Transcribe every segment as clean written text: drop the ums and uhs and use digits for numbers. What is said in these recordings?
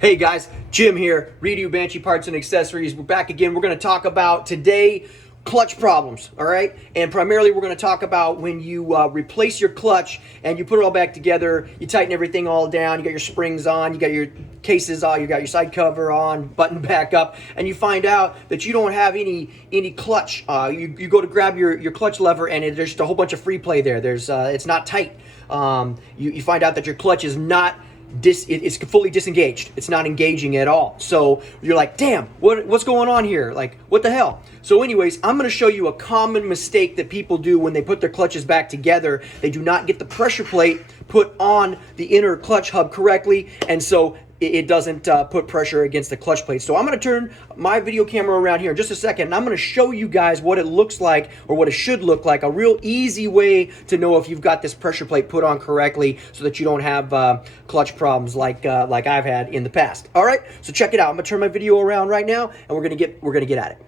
Hey guys, Jim here, Redo Banshee Parts and Accessories. We're back again. We're going to talk about today clutch problems, all right? And primarily we're going to talk about when you replace your clutch and you put it all back together, you tighten everything all down, you got your springs on, you got your cases on, you got your side cover on, button back up, and you find out that you don't have any clutch. You go to grab your clutch lever and there's just a whole bunch of free play there. It's not tight. You find out that your clutch is not it's fully disengaged. It's not engaging at all. So you're like, damn, what's going on here? Like, what the hell? So anyways, I'm going to show you a common mistake that people do when they put their clutches back together. They do not get the pressure plate put on the inner clutch hub correctly, and so it doesn't put pressure against the clutch plate. So I'm going to turn my video camera around here in just a second, and I'm going to show you guys what it looks like, or what it should look like, a real easy way to know if you've got this pressure plate put on correctly so that you don't have clutch problems like I've had in the past. All right, so check it out. I'm going to turn my video around right now, and we're going to get at it.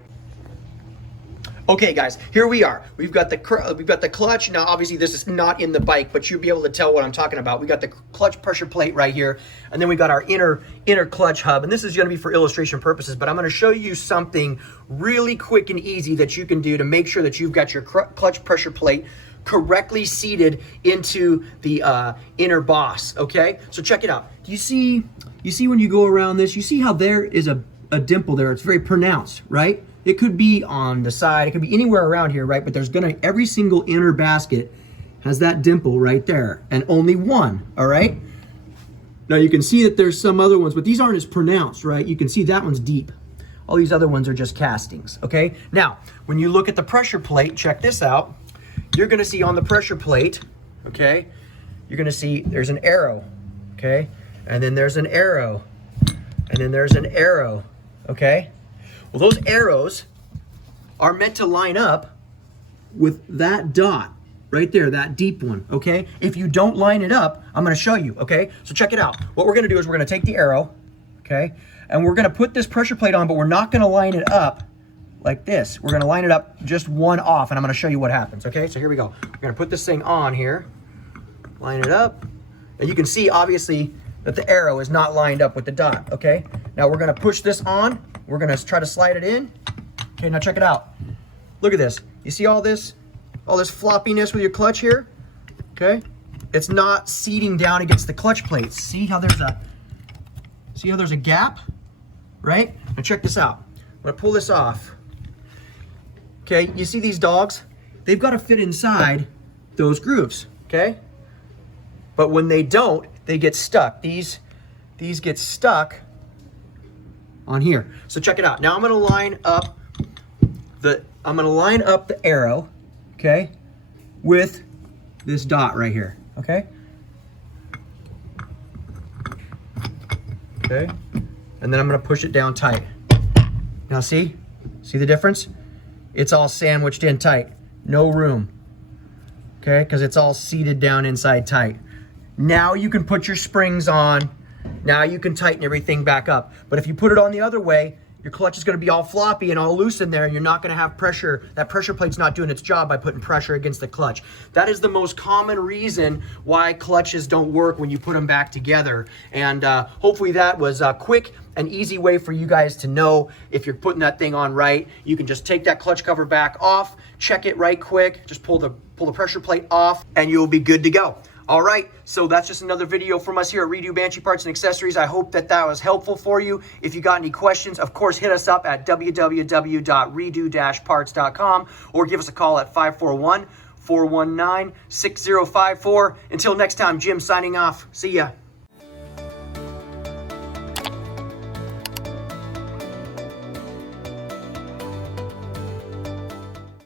Okay, guys, here we are. We've got the clutch. Now, obviously, this is not in the bike, but you'll be able to tell what I'm talking about. We got the clutch pressure plate right here, and then we got our inner clutch hub. And this is going to be for illustration purposes, but I'm going to show you something really quick and easy that you can do to make sure that you've got your clutch pressure plate correctly seated into the inner boss. Okay, so check it out. Do you see when you go around this? You see how there is a dimple there? It's very pronounced, right? It could be on the side, it could be anywhere around here, right? But there's every single inner basket has that dimple right there, and only one, all right? Now you can see that there's some other ones, but these aren't as pronounced, right? You can see that one's deep. All these other ones are just castings, okay? Now, when you look at the pressure plate, check this out. You're gonna see on the pressure plate, okay? You're gonna see there's an arrow, okay? And then there's an arrow, and then there's an arrow, okay? Well, those arrows are meant to line up with that dot right there, that deep one, okay? If you don't line it up, I'm gonna show you, okay? So check it out. What we're gonna do is we're gonna take the arrow, okay? And we're gonna put this pressure plate on, but we're not gonna line it up like this. We're gonna line it up just one off, and I'm gonna show you what happens, okay? So here we go. We're gonna put this thing on here, line it up, and you can see, obviously, that the arrow is not lined up with the dot, okay? Now we're gonna push this on. We're gonna try to slide it in. Okay, now check it out. Look at this. You see all this floppiness with your clutch here? Okay? It's not seating down against the clutch plates. See how there's a gap? Right? Now check this out. I'm gonna pull this off. Okay, you see these dogs? They've got to fit inside those grooves, okay? But when they don't, they get stuck. These get stuck on here. So check it out. Now I'm going to line up the arrow, okay, with this dot right here, okay? Okay. And then I'm going to push it down tight. Now see the difference? It's all sandwiched in tight. No room. Okay? Because it's all seated down inside tight. Now you can put your springs on. Now you can tighten everything back up. But if you put it on the other way, your clutch is going to be all floppy and all loose in there, and you're not going to have pressure. That pressure plate's not doing its job by putting pressure against the clutch. That is the most common reason why clutches don't work when you put them back together. And hopefully that was a quick and easy way for you guys to know if you're putting that thing on right. You can just take that clutch cover back off, check it right quick, just pull the pressure plate off, and you'll be good to go. All right, so that's just another video from us here at Redo Banshee Parts and Accessories. I hope that was helpful for you. If you got any questions, of course, hit us up at www.redo-parts.com or give us a call at 541-419-6054. Until next time, Jim signing off. See ya.